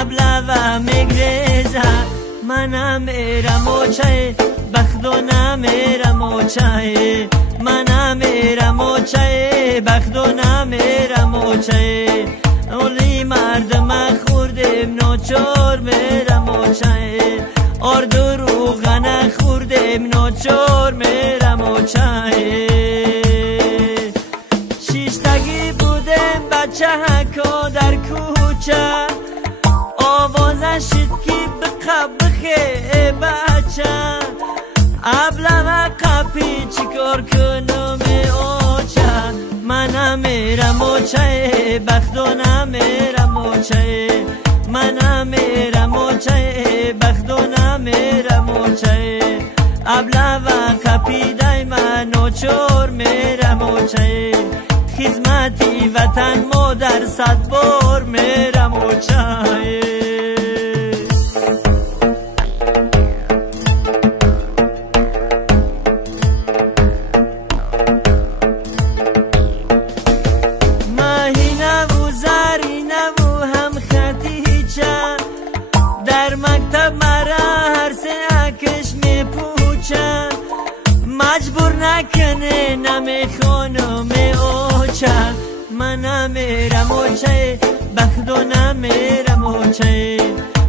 ابلو میگریزه منم میرم و چای بخت و نمیرم و چای منم میرم و چای بخت و نمیرم و چای اولی مردم خوردیم نوچور میرم و چای اردو روغن خوردیم نوچور میرم و چای شیشتگی بودیم بچه هکو در کوچه آوازش شد که بخه بچه ابلم قپی چیکار کنم اوچه منم میرم اوچه بخت و نمیرم اوچه منم میرم اوچه بخت و نمیرم اوچه ابلم قپی دایما نوچور میرم اوچه خدمتی وطن مادر 100 بار میرم اوچه در مکتب مرا هر سه کش میپوچن مجبور نکنه نمیخونم اوچن من نمیرم اوچه بخت و نمیرم اوچه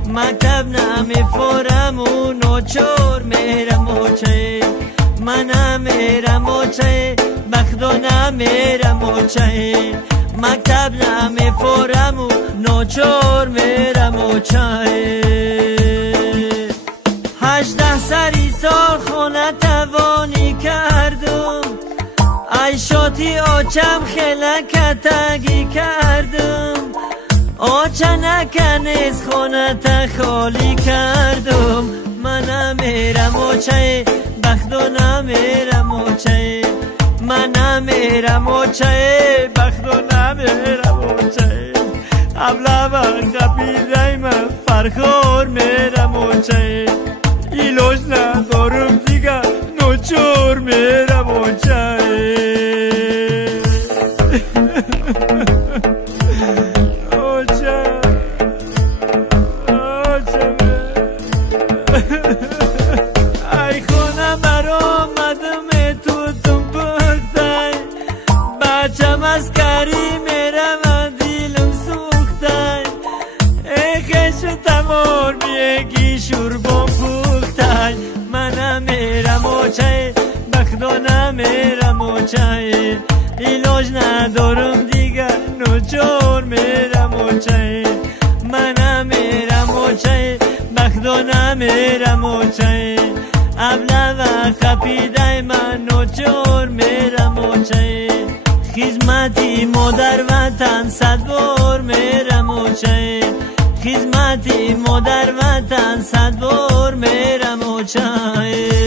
مکتب نمیفورم و نوچور میرم اوچه من نمیرم اوچه بخت و نمیرم اوچه مکتب نمیفورم و نوچور میرم اوچه 18 سال خونه توانی کردم ای شاتی آچم خلکتگی کردم آچه نکنیز خونه تا خالی کردم من نمیرم اوچه بخت و نمیرم اوچه من نمیرم اوچه بخت و نمیرم اوچه ابلم قپی دایما فرخور میرم اوچه ایلوش ندارم دیگر نوچور میرم اوچه ای خونه برآمدم تو پختای بچم از کاری میرم و دیلم سوختای ای خش تمار بیگی شوربام پختای من نمیرم اوچه بخت و نمیرم اوچه ایلاج ندارم دیگر نوچور میرم اوچه من نمیرم اوچه بخت و نمیرم اوچه ابلم قپی دایما نوچور میرم اوچه خدمتی مادر وطن 100 بار میرم اوچه خدمتی مادر وطن 100 بار میرم اوچه